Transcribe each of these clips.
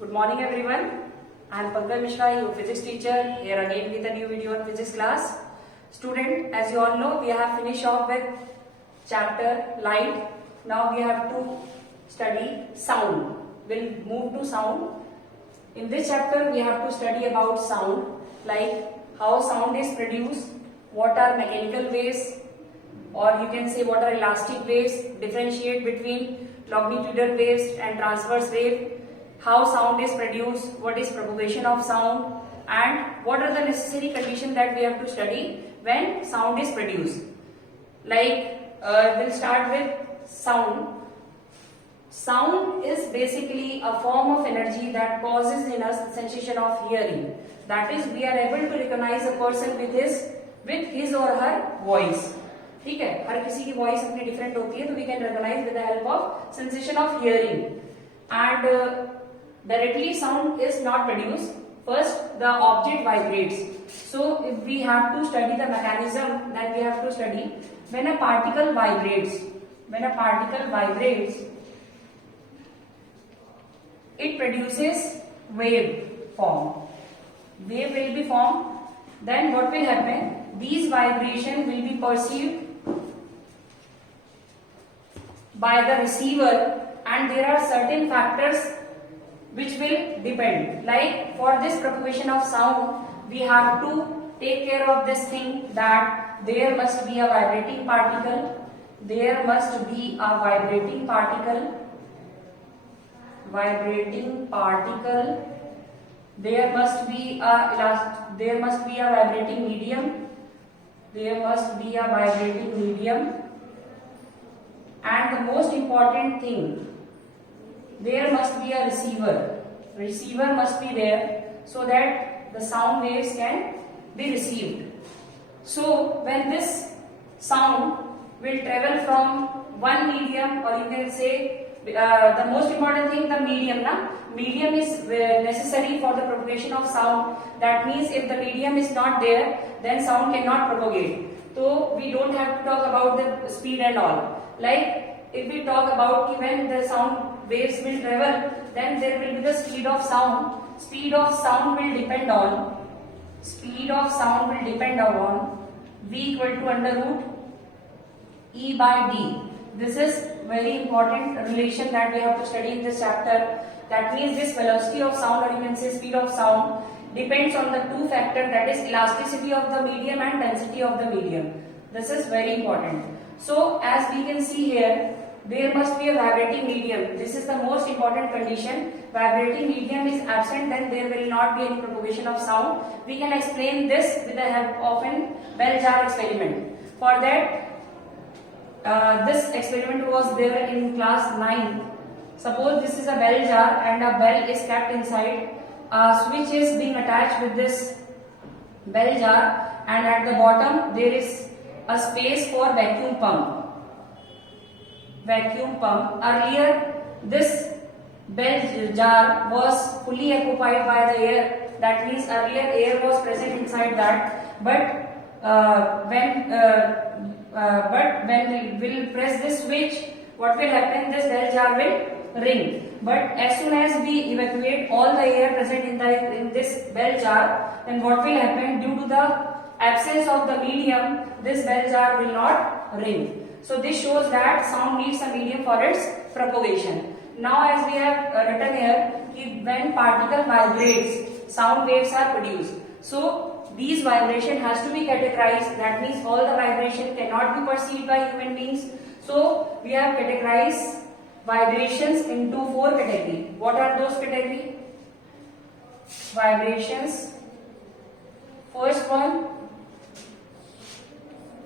Good morning everyone. I am Pankaj Mishra, your physics teacher, here again with a new video on physics class. Student, as you all know, we have finished off with chapter light. Now we have to study sound. We'll move to sound. In this chapter we have to study about sound, like how sound is produced, what are mechanical waves, or you can say what are elastic waves, differentiate between longitudinal waves and transverse wave, how sound is produced, what is propagation of sound, and what are the necessary conditions that we have to study when sound is produced. Like we'll start with sound. Sound is basically a form of energy that causes in us the sensation of hearing. That is, we are able to recognize a person with his or her voice. ठीक है, हर किसी की voice अपनी different होती है, तो we can recognise with the help of sensation of hearing. And directly sound is not produced. First the object vibrates. So if we have to study the mechanism, then we have to study when a particle vibrates. When a particle vibrates, it produces wave form. Wave will be formed. Then what will happen? These vibrations will be perceived by the receiver, and there are certain factors which will depend. Like for this propagation of sound, we have to take care of this thing that there must be a vibrating particle. There must be a vibrating particle. Vibrating particle. There must be a vibrating medium. There must be a vibrating medium. And the most important thing, there must be a receiver. Receiver must be there so that the sound waves can be received. So when this sound will travel from one medium, or you can say the most important thing, the medium. Medium is necessary for the propagation of sound. That means if the medium is not there, then sound cannot propagate. So we don't have to talk about the speed and all. Like if we talk about when the sound waves will travel, then there will be the speed of sound. Speed of sound will depend on V equal to under root E by D. This is very important relation that we have to study in this chapter. That means this velocity of sound, or you can say speed of sound, depends on the two factors, that is elasticity of the medium and density of the medium. This is very important. So as we can see here, there must be a vibrating medium. This is the most important condition. Vibrating medium is absent, then there will not be any propagation of sound. We can explain this with the help of a bell jar experiment. For that, this experiment was there in class 9. Suppose this is a bell jar and a bell is kept inside. A switch is being attached with this bell jar, and at the bottom there is a space for vacuum pump. Earlier this bell jar was fully occupied by the air. That means earlier air was present inside that. But when we will press this switch, what will happen? This bell jar will ring. But as soon as we evacuate all the air present in this bell jar, then what will happen? Due to the absence of the medium, this bell jar will not ring. So this shows that sound needs a medium for its propagation. Now as we have written here, when particle vibrates, sound waves are produced. So these vibration has to be categorized. That means all the vibration cannot be perceived by human beings. So we have categorized vibrations into 4 categories. What are those categories? Vibrations.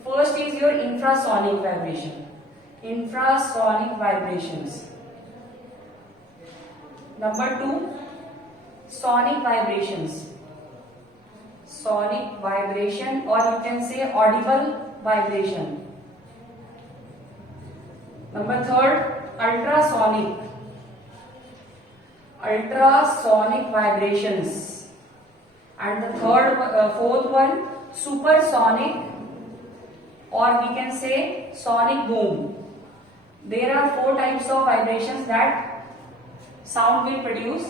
First is your infrasonic vibration. Infrasonic vibrations. Number 2, sonic vibrations. Sonic vibration, or you can say audible vibration. Number 3, ultrasonic. Ultrasonic vibrations. And the fourth one, supersonic, or we can say sonic boom. There are 4 types of vibrations that sound will produce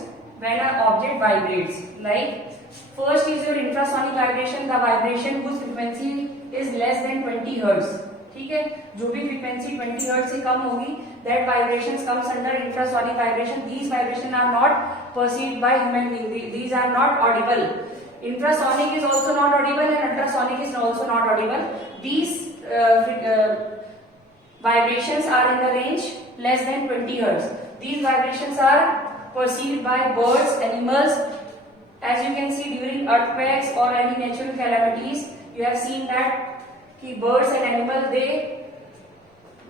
when an object vibrates. Like first is your infrasonic vibration, the vibration whose frequency is less than 20 hertz. ठीक है, जो भी frequency 20 hertz से कम होगी, that vibrations comes under infrasonic vibration. These vibrations are not perceived by human being. These are not audible. Infrasonic is also not audible and ultrasonic is also not audible. These vibrations are in the range less than 20 hertz. These vibrations are perceived by birds, animals. As you can see during earthquakes or any natural calamities, you have seen that birds and animals, they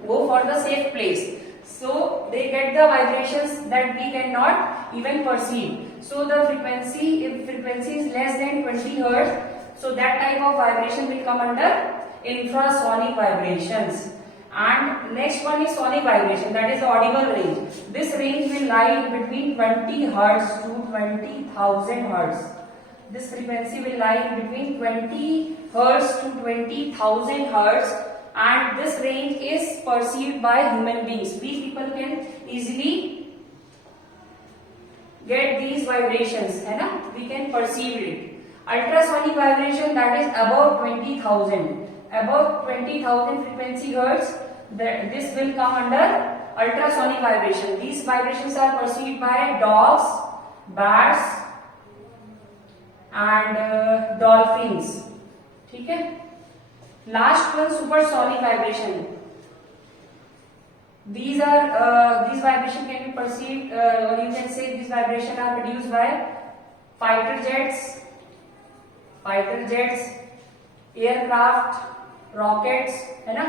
go for the safe place. So they get the vibrations that we cannot even perceive. So the frequency, if frequency is less than 20 hertz, so that type of vibration will come under infrasonic vibrations. And next one is sonic vibration, that is the audible range. This range will lie between 20 hertz to 20,000 hertz. This frequency will lie between 20 hertz to 20,000 hertz, and this range is perceived by human beings. We people can easily get these vibrations, है ना? We can perceive it. Ultrasonic vibration, that is above 20,000. Above 20,000 frequency hertz, this will come under ultrasonic vibration. These vibrations are perceived by dogs, bats and dolphins. ठीक है? Last one, supersonic vibration. These vibration can be perceived, or you can say these vibration are produced by fighter jets, aircraft, rockets, है ना?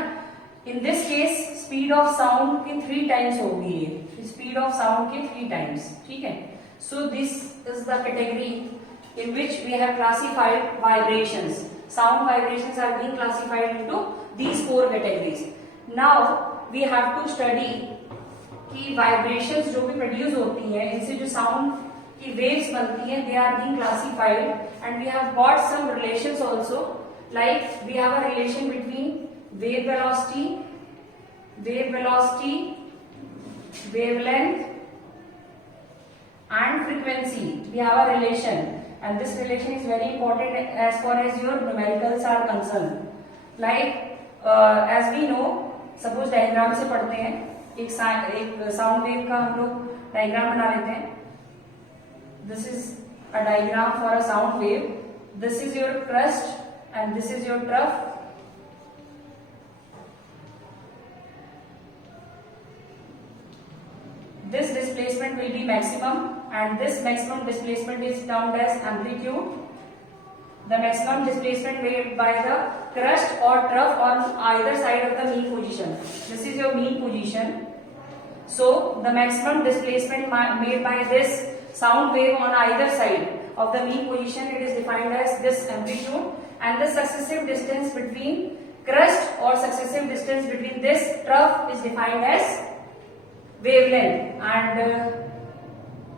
In this case, speed of sound के 3 times होगी ये. Speed of sound के 3 times. ठीक है? So this is the category in which we have classified vibrations. Sound vibrations are being classified into these 4 categories. Now we have to study कि vibrations जो भी produce होती हैं, इनसे जो sound की waves बनती हैं, they are being classified, and we have got some relations also. Like we have a relation between wave velocity, wavelength, and frequency. We have a relation, and this relation is very important as far as your numericals are concerned. Like as we know, suppose diagram से पढ़ते हैं, एक sound wave का हम लोग diagram बना लेते हैं. This is a diagram for a sound wave. This is your crest and this is your trough. This displacement will be maximum, and this maximum displacement is termed as amplitude. The maximum displacement made by the crest or trough on either side of the mean position. This is your mean position. So the maximum displacement made by this sound wave on either side of the mean position, it is defined as this amplitude, and the successive distance between crest or successive distance between this trough is defined as wavelength, and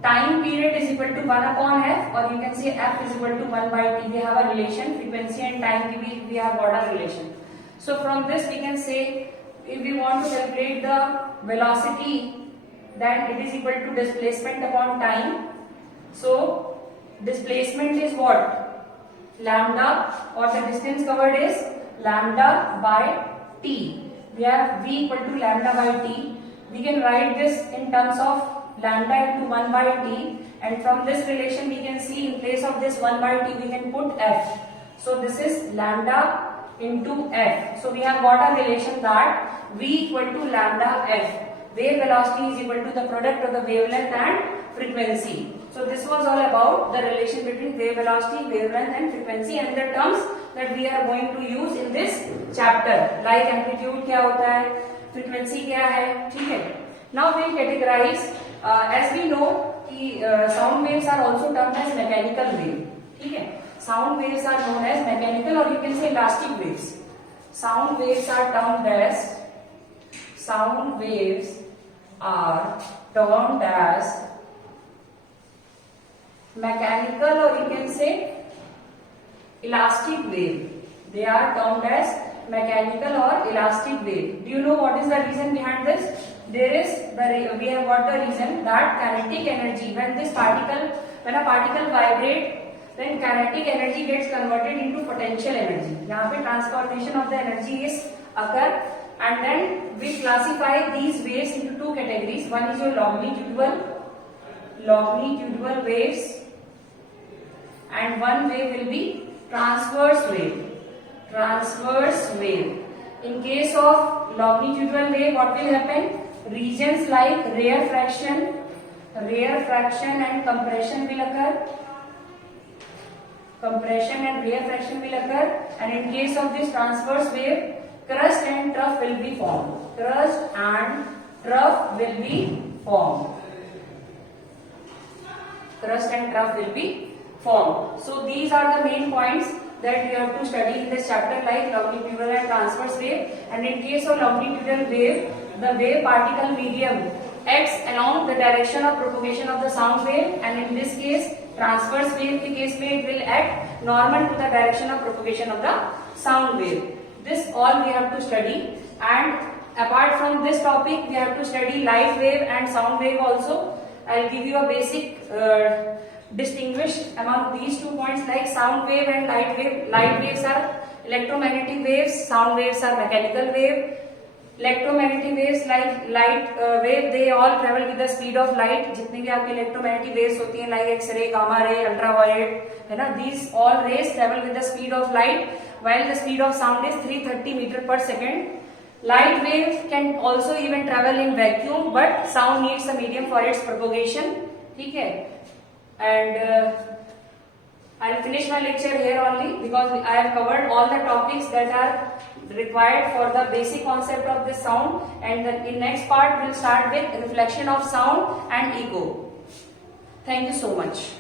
time period is equal to 1 upon f, or you can say f is equal to 1 by t. We have a relation, frequency and time we have got a relation. So from this we can say, if we want to calculate the velocity, then it is equal to displacement upon time. So displacement is what? Lambda, or the distance covered is lambda by t. We have v equal to lambda by t. We can write this in terms of lambda into 1 by t, and from this relation we can see in place of this 1 by t we can put f. So this is lambda into f. So we have got a relation that v equal to lambda f. Wave velocity is equal to the product of the wavelength and frequency. So this was all about the relation between wave velocity, wavelength and frequency, and the terms that we are going to use in this chapter. Like amplitude क्या होता है, frequency क्या है, ठीक है. Now we will categorize. As we know कि sound waves are also termed as mechanical wave. ठीक है. Sound waves are known as mechanical, or you can say elastic waves. Sound waves are termed as mechanical, or you can say elastic wave. They are termed as mechanical or elastic wave. Do you know what is the reason behind this? there is we have got the reason that kinetic energy, when a particle vibrate, then kinetic energy gets converted into potential energy. यहाँ पे transformation of the energy is occur, and then we classify these waves into two categories. One is your longitudinal waves, and one wave will be transverse wave. In case of longitudinal wave, what will happen? Regions like rarefaction and compression will occur. And in case of this transverse wave, crust and trough will be formed. So these are the main points that we have to study in this chapter, like longitudinal and transverse wave. And in case of longitudinal wave, the wave particle medium acts along the direction of propagation of the sound wave, and in this case transverse wave के case में it will act normal to the direction of propagation of the sound wave. This all we have to study, and apart from this topic we have to study light wave and sound wave also. I'll give you a basic distinguish among these 2 points, like sound wave and light wave. Light waves are electromagnetic waves, sound waves are mechanical wave. Electromagnetic waves like light wave, they all travel with the speed of light. जितनी भी आपकी electromagnetic waves होती हैं, like X-ray, gamma ray, ultraviolet, है ना, these all rays travel with the speed of light, while the speed of sound is 330 meter per second. Light wave can also even travel in vacuum, but sound needs a medium for its propagation. ठीक है? And I'll finish my lecture here only, because I have covered all the topics that are required for the basic concept of this sound, and then in next part we'll start with reflection of sound and echo. Thank you so much.